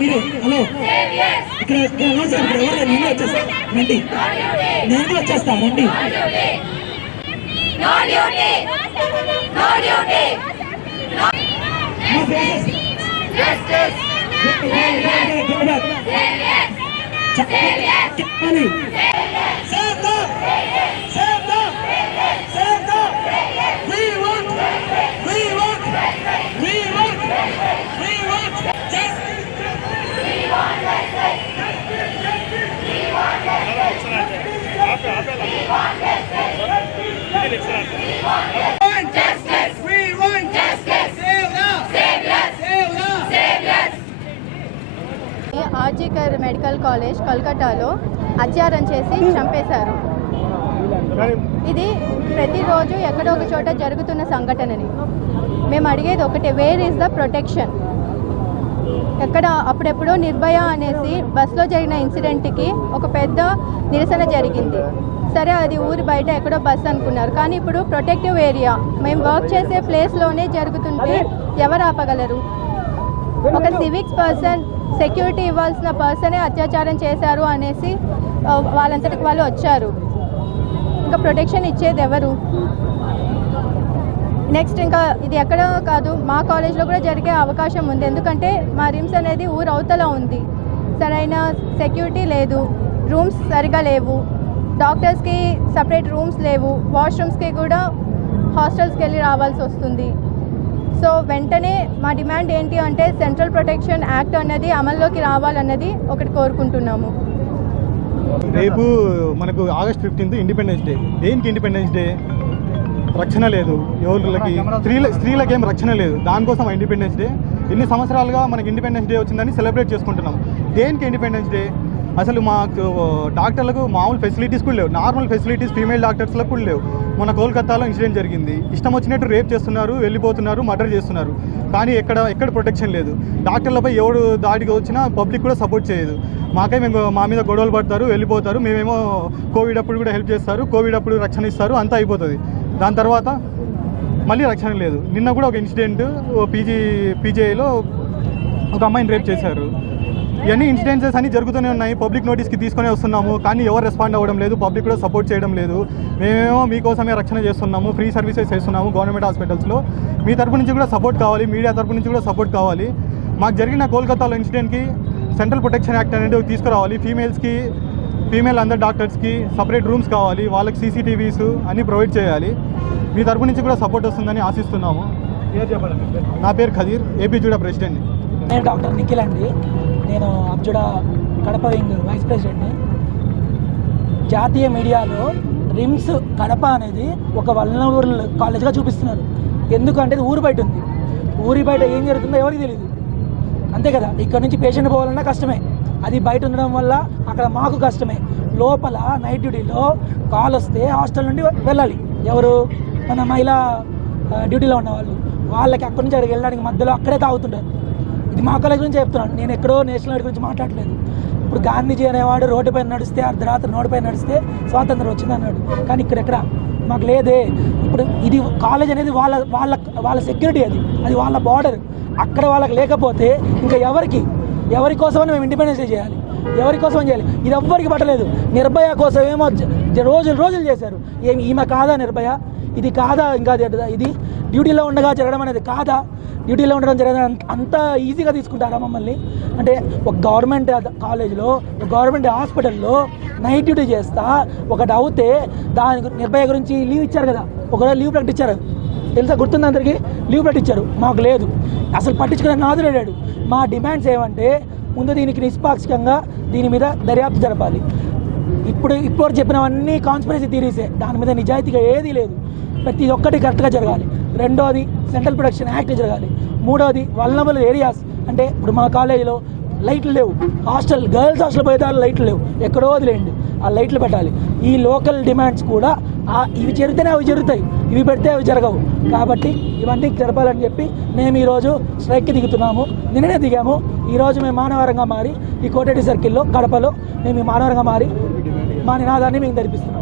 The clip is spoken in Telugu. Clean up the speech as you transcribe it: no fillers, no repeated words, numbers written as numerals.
మీరు హలో ఇక్కడ ఎవరు నేను వచ్చేస్తా రండి, నేను వచ్చేస్తా రండి. ఆర్జీకర్ మెడికల్ కాలేజ్ కల్కట్టాలో అత్యాచారం చేసి చంపేశారు. ఇది ప్రతిరోజు ఎక్కడో ఒక చోట జరుగుతున్న సంఘటనని. మేము అడిగేది ఒకటే, వేర్ ఈజ్ ద ప్రొటెక్షన్? ఎక్కడ అప్పుడెప్పుడో నిర్భయ అనేసి బస్సులో జరిగిన ఇన్సిడెంట్కి ఒక పెద్ద నిరసన జరిగింది. సరే, అది ఊరి బయట ఎక్కడో బస్ అనుకున్నారు, కానీ ఇప్పుడు ప్రొటెక్టివ్ ఏరియా మేము వర్క్ చేసే ప్లేస్లోనే జరుగుతుంటే ఎవరు ఆపగలరు? ఒక సివిక్స్ పర్సన్, సెక్యూరిటీ ఇవ్వాల్సిన పర్సనే అత్యాచారం చేశారు అనేసి వాళ్ళంతటికి వాళ్ళు వచ్చారు. ఇంకా ప్రొటెక్షన్ ఇచ్చేది ఎవరు? నెక్స్ట్ ఇంకా ఇది ఎక్కడ కాదు, మా కాలేజ్లో కూడా జరిగే అవకాశం ఉంది. ఎందుకంటే మా రిమ్స్ అనేది ఊరు అవతల ఉంది. సరైన సెక్యూరిటీ లేదు, రూమ్స్ సరిగా లేవు, డాక్టర్స్కి సపరేట్ రూమ్స్ లేవు, వాష్రూమ్స్కి కూడా హాస్టల్స్కి వెళ్ళి రావాల్సి వస్తుంది. సో వెంటనే మా డిమాండ్ ఏంటి అంటే సెంట్రల్ ప్రొటెక్షన్ యాక్ట్ అన్నది అమల్లోకి రావాలన్నది ఒకటి కోరుకుంటున్నాము. రేపు మనకు ఆగస్ట్ 15 ఇండిపెండెన్స్ డే. దేనికి ఇండిపెండెన్స్ డే? రక్షణ లేదు ఎవరికి, స్త్రీలకు ఏం రక్షణ లేదు. దానికోసం ఇండిపెండెన్స్ డే. ఇన్ని సంవత్సరాలుగా మనకి ఇండిపెండెన్స్ డే వచ్చిందని సెలబ్రేట్ చేసుకుంటున్నాం. దేనికి ఇండిపెండెన్స్ డే? అసలు మాకు డాక్టర్లకు మామూలు ఫెసిలిటీస్ కూడా లేవు, నార్మల్ ఫెసిలిటీస్ ఫీమేల్ డాక్టర్స్లకు కూడా లేవు. మన కోల్కతాలో ఇన్సిడెంట్ జరిగింది, ఇష్టం వచ్చినట్టు రేప్ చేస్తున్నారు, వెళ్ళిపోతున్నారు, మర్డర్ చేస్తున్నారు. కానీ ఎక్కడ ప్రొటెక్షన్ లేదు. డాక్టర్లపై ఎవడు దాడికి వచ్చినా పబ్లిక్ కూడా సపోర్ట్ చేయదు. మా మీద గొడవలు పడతారు, వెళ్ళిపోతారు. మేమేమో కోవిడ్ అప్పుడు కూడా హెల్ప్ చేస్తారు, కోవిడ్ అప్పుడు రక్షణ ఇస్తారు, అంతా అయిపోతుంది. దాని తర్వాత మళ్ళీ రక్షణ లేదు. నిన్న కూడా ఒక ఇన్సిడెంట్ పీజీఐలో ఒక అమ్మాయిని రేప్ చేశారు. ఇవన్నీ ఇన్సిడెన్సెస్ అన్నీ జరుగుతూనే ఉన్నాయి. పబ్లిక్ నోటీస్కి తీసుకొని వస్తున్నాము, కానీ ఎవరు రెస్పాండ్ అవ్వడం లేదు, పబ్లిక్ కూడా సపోర్ట్ చేయడం లేదు. మేమేమో మీకోసమే రక్షణ చేస్తున్నాము, ఫ్రీ సర్వీసెస్ చేస్తున్నాము గవర్నమెంట్ హాస్పిటల్స్లో. మీ తరపు నుంచి కూడా సపోర్ట్ కావాలి, మీడియా తరపు నుంచి కూడా సపోర్ట్ కావాలి. మాకు జరిగిన కోల్కతాలో ఇన్సిడెంట్కి సెంట్రల్ ప్రొటెక్షన్ యాక్ట్ అనేది తీసుకురావాలి. ఫీమేల్ అందరు డాక్టర్స్కి సపరేట్ రూమ్స్ కావాలి, వాళ్ళకి సీసీటీవీస్ అన్నీ ప్రొవైడ్ చేయాలి. మీ తరపు నుంచి కూడా సపోర్ట్ వస్తుందని ఆశిస్తున్నాము. నా పేరు ఖదీర్, ఏపీ జూడా ప్రెసిడెంట్ని. నేను డాక్టర్ నిఖిల్ అండి. నేను అబ్జుడా కడప వింగ్ వైస్ ప్రెసిడెంట్ని. జాతీయ మీడియాలో రిమ్స్ కడప అనేది ఒక వల్నరబుల్ కాలేజ్గా చూపిస్తున్నారు. ఎందుకంటే ఇది ఊరు బయట ఉంది. ఊరి బయట ఏం జరుగుతుందో ఎవరికి తెలియదు, అంతే కదా. ఇక్కడ నుంచి పేషెంట్ పోవాలన్నా కష్టమే, అది బయట ఉండడం వల్ల అక్కడ మాకు కష్టమే. లోపల నైట్ డ్యూటీలో కాల్ వస్తే హాస్టల్ నుండి వెళ్ళాలి. ఎవరు? మన మహిళా డ్యూటీలో ఉన్న వాళ్ళకి అక్కడి నుంచి అక్కడికి వెళ్ళడానికి మధ్యలో అక్కడే తాగుతుంటారు. ఇది మా కాలేజ్ గురించి చెప్తున్నాను, నేను ఎక్కడో నేషనల్ వైడ్ గురించి మాట్లాడలేదు. ఇప్పుడు గాంధీజీ అనేవాడు రోడ్డు పైన నడిస్తే, అర్ధరాత్రి రోడ్డు పైన నడిస్తే స్వాతంత్రం వచ్చింది అన్నాడు. కానీ ఇక్కడెక్కడ మాకు లేదే. ఇప్పుడు ఇది కాలేజ్ అనేది వాళ్ళ సెక్యూరిటీ, అది వాళ్ళ బార్డర్. అక్కడ వాళ్ళకి లేకపోతే ఇంకా ఎవరి కోసమని మేము ఇండిపెండెన్స్ డే చేయాలి, ఎవరి కోసం చేయాలి? ఇది ఎవ్వరికి పట్టలేదు. నిర్భయ కోసం ఏమో రోజులు చేశారు. ఈమె కాదా నిర్భయ? ఇది కాదా? ఇంకా ఇది డ్యూటీలో ఉండగా జరగడం అనేది కాదా? డ్యూటీలో ఉండడం జరగడం అంత ఈజీగా తీసుకుంటారా మమ్మల్ని? అంటే ఒక గవర్నమెంట్ కాలేజ్లో, ఒక గవర్నమెంట్ హాస్పిటల్లో నైట్ డ్యూటీ చేస్తా ఒకటి అవుతే దాని నిర్భయ గురించి లీవ్ ఇచ్చారు కదా, ఒకరోజు లీవ్ ప్రకటించారు తెలుసా, గుర్తుంది అందరికీ? లీవ్ ప్రకటించారు, మాకు లేదు. అసలు పట్టించుకునే నాదుడు లేడు. మా డిమాండ్స్ ఏమంటే ముందు దీనికి నిష్పాక్షికంగా దీని మీద దర్యాప్తు జరపాలి. ఇప్పుడు చెప్పినవన్నీ కాన్స్పిరసీ థియరీసే, దాని మీద నిజాయితీగా ఏదీ లేదు. ప్రతి ఒక్కటి కరెక్ట్గా జరగాలి. రెండోది సెంట్రల్ ప్రొటెక్షన్ యాక్ట్ జరగాలి. మూడోది వల్నరబుల్ ఏరియాస్, అంటే ఇప్పుడు మా కాలేజీలో లైట్లు లేవు, గర్ల్స్ హాస్టల్ పోయేదారు లైట్లు లేవు, ఎక్కడో వదిలేయండి, ఆ లైట్లు పెట్టాలి. ఈ లోకల్ డిమాండ్స్ కూడా ఇవి జరిగితేనే అవి జరుగుతాయి, ఇవి పెడితే అవి జరగవు. కాబట్టి ఇవన్నీ జరపాలని చెప్పి మేము ఈరోజు స్ట్రైక్కి దిగుతున్నాము. నిన్ననే దిగాము. ఈరోజు మేము మానవరంగా మారి ఈ కోటేటి సర్కిల్లో కడపలో మేము మానవరంగా మారి మా నినాదాన్ని మేము ధరిపిస్తున్నాం.